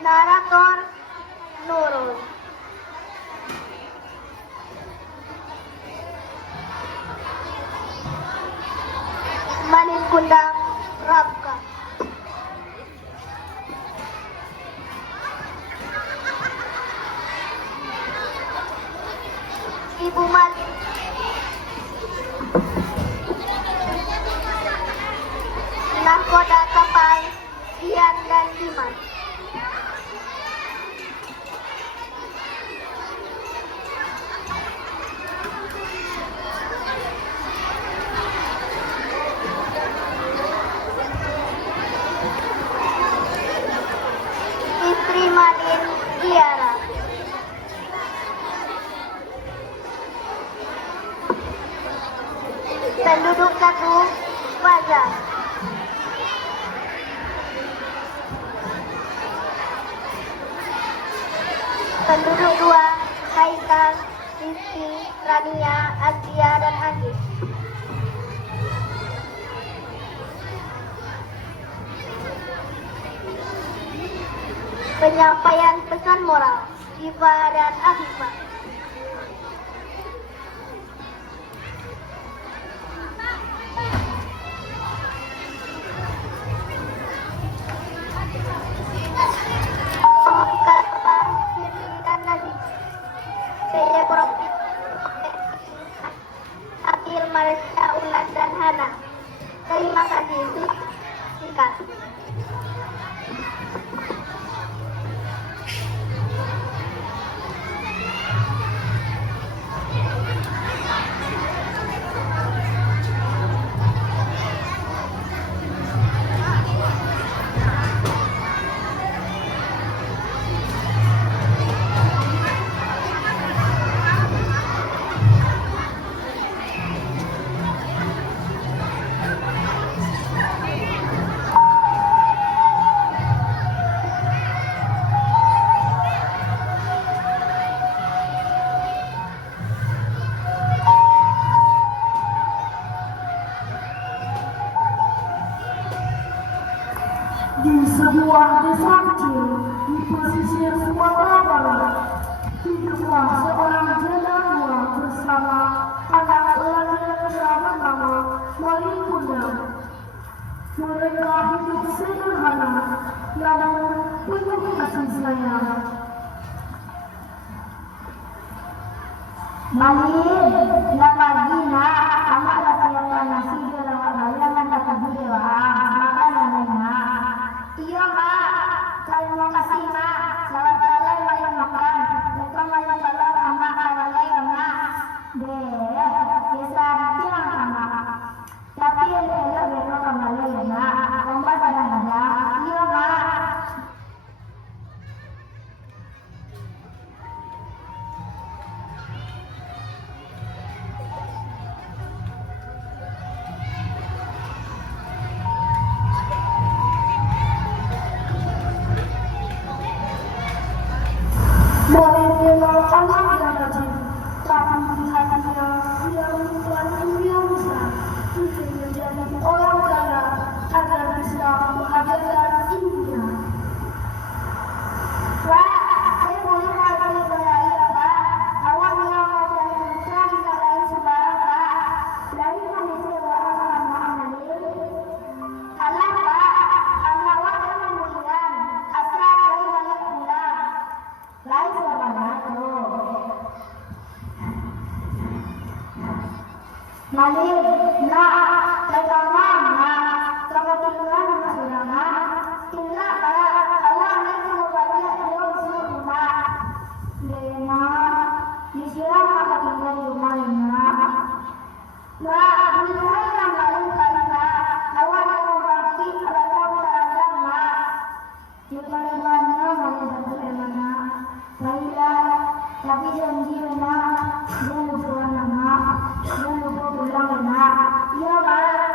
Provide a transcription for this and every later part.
Narator Nurul. Manin Kundang Rabka. Ibu Malik. Nahkoda kapal Dian dan Dimas. Istri Madin Tiara. Penduduk 1 Fajar. Penduduk 2 Haikal, Rizky, Rania, Azia, dan Agis. Penyampaian pesan moral Siva dan Afifah. Akil, Malaysia, Ulan, dan Hana. Terima kasih. Singkat. Di sebuah desa kecil di pesisir Sumatera Barat hiduplah seorang janda tua bersama anak laki-laki bernama Manin Kundang. Mereka hidup sederhana namun penuh kasih sayang. Manin, nama Gina, anak laki-laki nasi di lawat bayangan kata dewa, makanan lainnya. Iya mak, terima kasih mak. Selamat malam malam makan. Lepas malam malam amak kawalai mak. Deh, biasa tiang amak. Tapi elok elok kembali mak. Ombak kadang-kadang. Iya mak. Manin memang anak yang rajin, tapi di hatinya dia menyimpan mimpi yang besar untuk menjadi orang kaya agar bisa membahagiakan ibunya. Pak, saya boleh mau beli ya Pak. Awak yang mau beli bukan tidak lain sembarang Pak. Dari mana sewa sama Manin? Alah Pak, anak awak jangan bulian. Asal dari balik pulang. Lain sembarang tuh. Manin, nak, jaga mama, jaga tinggal rumah surama. Tinggal Pak, awak naik semua banyak belum semua rumah. Lena, disiram kakak tinggal di rumah Lena. Nah, beneran yang lain kali Pak. Awak yang berbakti pada orang Mak. Lebar-lebarnya Manin satu emana. Baiklah, tapi janji Lena, jangan lupa nama, jangan lupa pulang Lena. Iya Pak.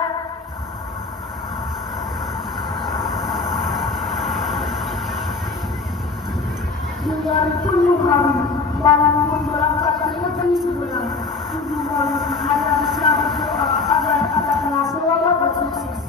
Dengan penuh hari, Manin pun berangkat ke negeri sebelah. Tujuan hanya bisa berdoa agar anaknya selamat dan sukses.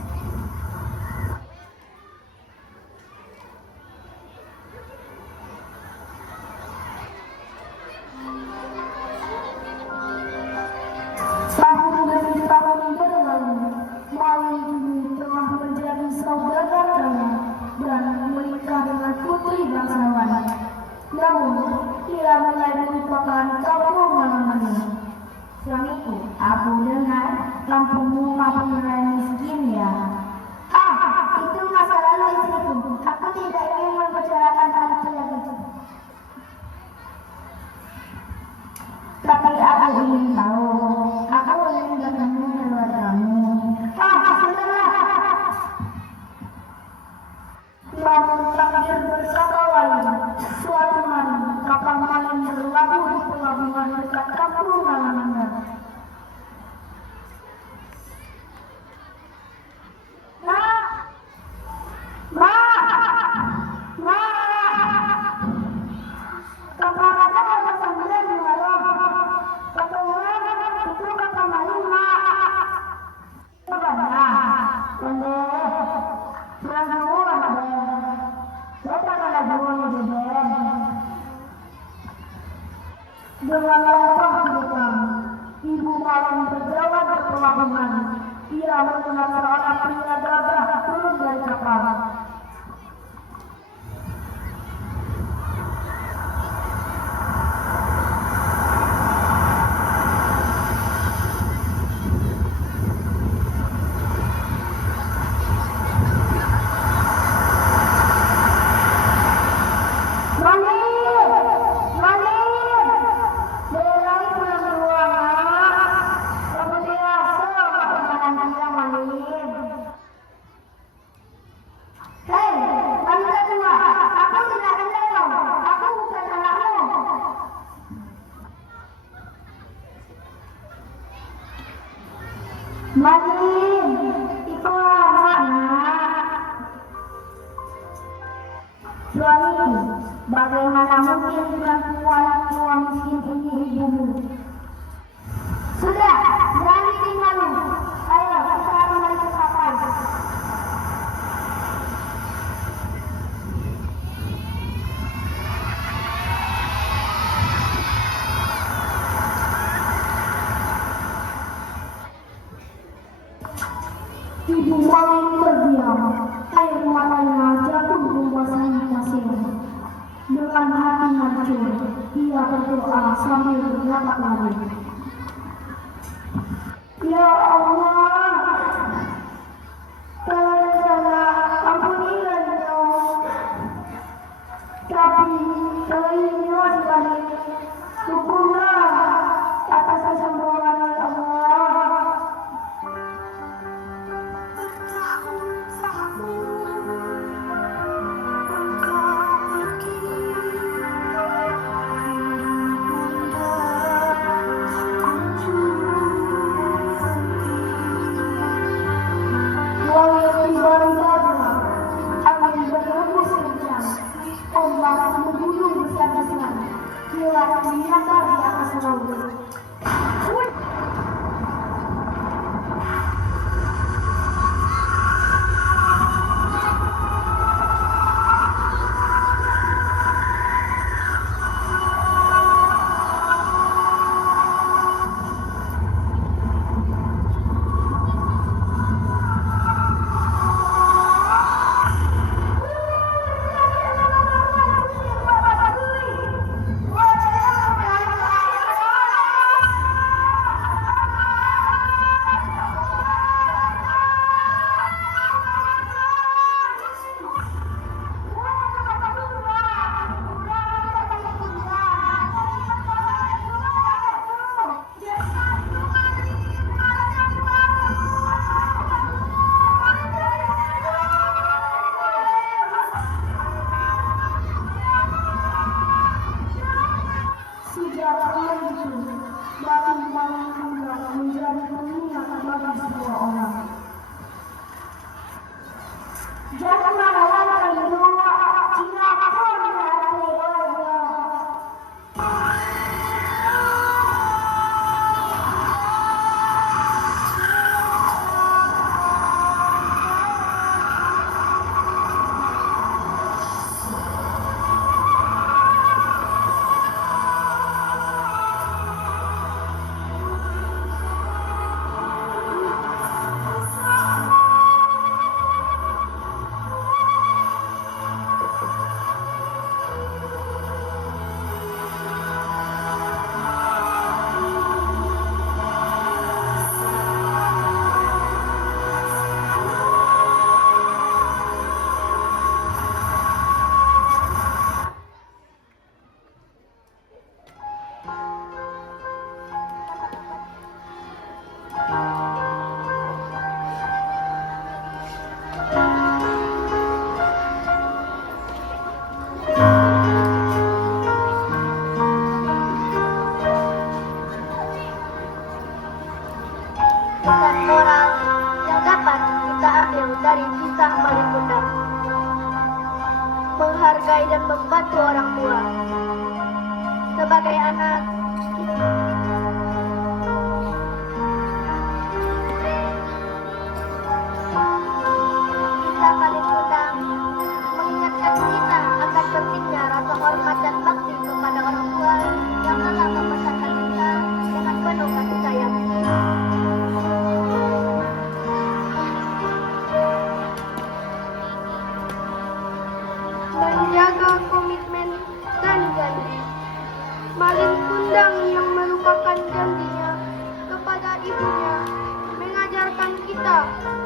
tahun ia mulai merupakan kampung halamannya. Suamiku, aku dengar kampungmu kampung nelayan miskin ya. Itu masa lalu istriku. Aku tidak ingin membicarakan hal itu lagi. Tapi aku ingin tahu. Aku ingin bertemu keluargamu. Sudahlah. Namun takdir berkata lain. Suatu hari kapal malam berlabuh di pelabuhan dekat kampung halamannya. Dengan lapang hidupan, ibu malam berjalan ke pelabuhan. Ia melihat seorang pria gagah turun dari kapal. Malim, itulah anak. Suami, bagaimana mungkin perempuan tua miskin ini ibumu? Sudah, berani tinggalmu. Ayo, kita kembali ke kapal. Ibu malam terdiam, air matanya jatuh membasahi pasir. Dengan hati hancur, ia berdoa sambil berlapak lari. Ya Allah, kalau salah ampunilah dong. Tapi kalau ini masih balik, hukumlah atas kesembuhan Allah. menghargai dan membantu orang tua. Sebagai anak, kita saling undang mengingatkan kita akan pentingnya rasa hormat dan bakti kepada orang tua yang telah membesarkan kita dengan penuh kasih sayang. Menjaga komitmen dan janji. Malin Kundang yang melupakan janjinya kepada ibunya mengajarkan kita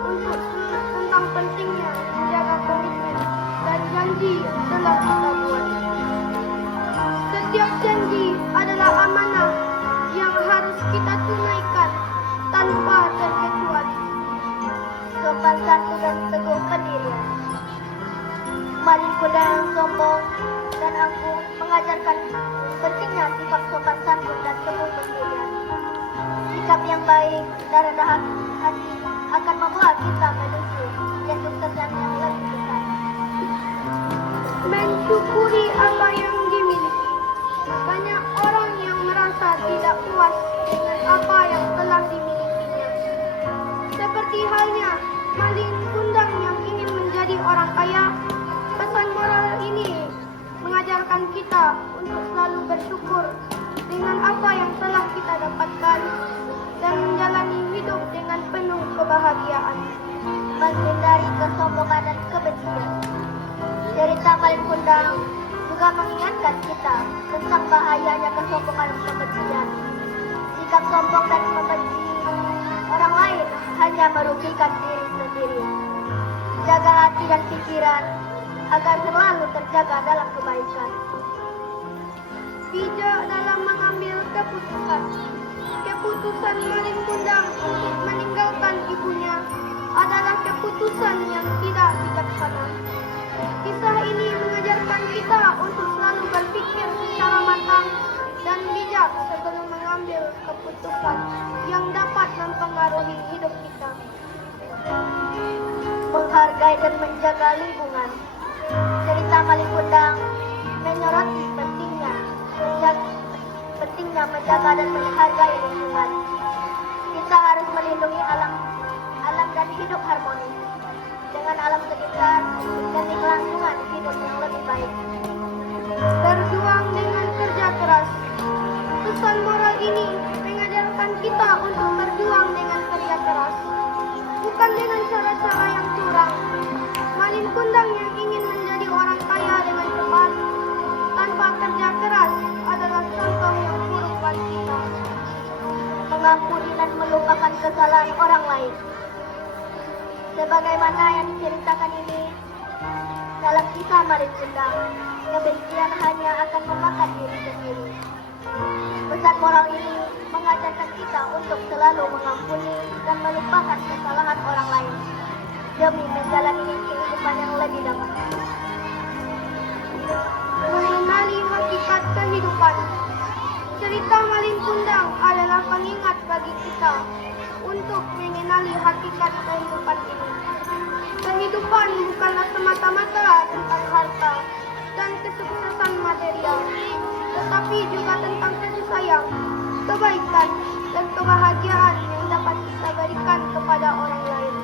untuk tentang pentingnya menjaga komitmen dan janji yang telah kita buat. Setiap janji adalah amanah yang harus kita tunaikan tanpa terkecuali. Sopan santun dan teguh pendirian. Malin Kundang yang sombong dan angkuh mengajarkan pentingnya sifat sopan santun dan teguh pendirian. Sikap yang baik dan rendah hati akan membawa kita menuju kesuksesan yang lebih besar. Mensyukuri apa yang dimiliki. Banyak orang yang merasa tidak puas dengan apa yang telah dimilikinya. Seperti halnya Malin Kundang yang ingin menjadi orang kaya, pesan moral ini mengajarkan kita untuk selalu bersyukur dengan apa yang telah kita dapatkan dan menjalani hidup dengan penuh kebahagiaan. Menghindari kesombongan dan kebencian. Cerita Malin Kundang juga mengingatkan kita tentang bahayanya kesombongan dan kebencian. Sikap sombong dan membenci orang lain hanya merugikan diri sendiri. Jaga hati dan pikiran agar selalu terjaga dalam kebaikan. Bijak dalam mengambil keputusan. Keputusan Malin Kundang untuk meninggalkan ibunya adalah keputusan yang tidak bijaksana. Kisah ini mengajarkan kita untuk selalu berpikir secara matang dan bijak sebelum mengambil keputusan yang dapat mempengaruhi hidup kita. Menghargai dan menjaga lingkungan. Cerita Malin Kundang menyoroti pentingnya menjaga dan menghargai lingkungan. Kita harus melindungi alam dan hidup harmonis. Dengan alam sekitar demi kelangsungan hidup yang lebih baik. Berjuang dengan kerja keras. Pesan moral ini mengajarkan kita untuk berjuang dengan kerja keras, bukan dengan cara-cara yang curang. Malin Kundang yang ingin menjadi orang kaya dengan cepat tanpa kerja keras adalah contoh yang buruk bagi kita. Mengampuni dan melupakan kesalahan orang lain. Sebagaimana yang diceritakan ini dalam kisah Malin Kundang, kebencian hanya akan memakan diri sendiri. Pesan moral ini mengajarkan kita untuk selalu mengampuni dan melupakan kesalahan orang lain demi menjalani kehidupan yang lebih damai. Mengenali hakikat kehidupan. Cerita Malin Kundang adalah pengingat bagi kita untuk mengenali hakikat kehidupan ini. Kehidupan bukanlah semata-mata tentang harta dan kesuksesan material, tetapi juga tentang kasih sayang, kebaikan, dan kebahagiaan yang dapat kita berikan kepada orang lain.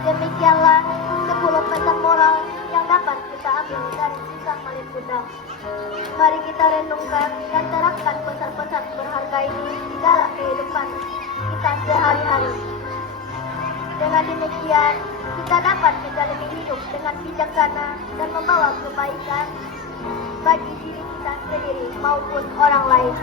Demikianlah 10 pesan moral yang dapat kita ambil dari kisah Malin Kundang. Mari kita renungkan dan terapkan pesan-pesan berharga ini di dalam kehidupan kita sehari-hari. Dengan demikian, kita dapat menjalani hidup dengan bijaksana dan membawa kebaikan bagi diri kita sendiri maupun orang lain.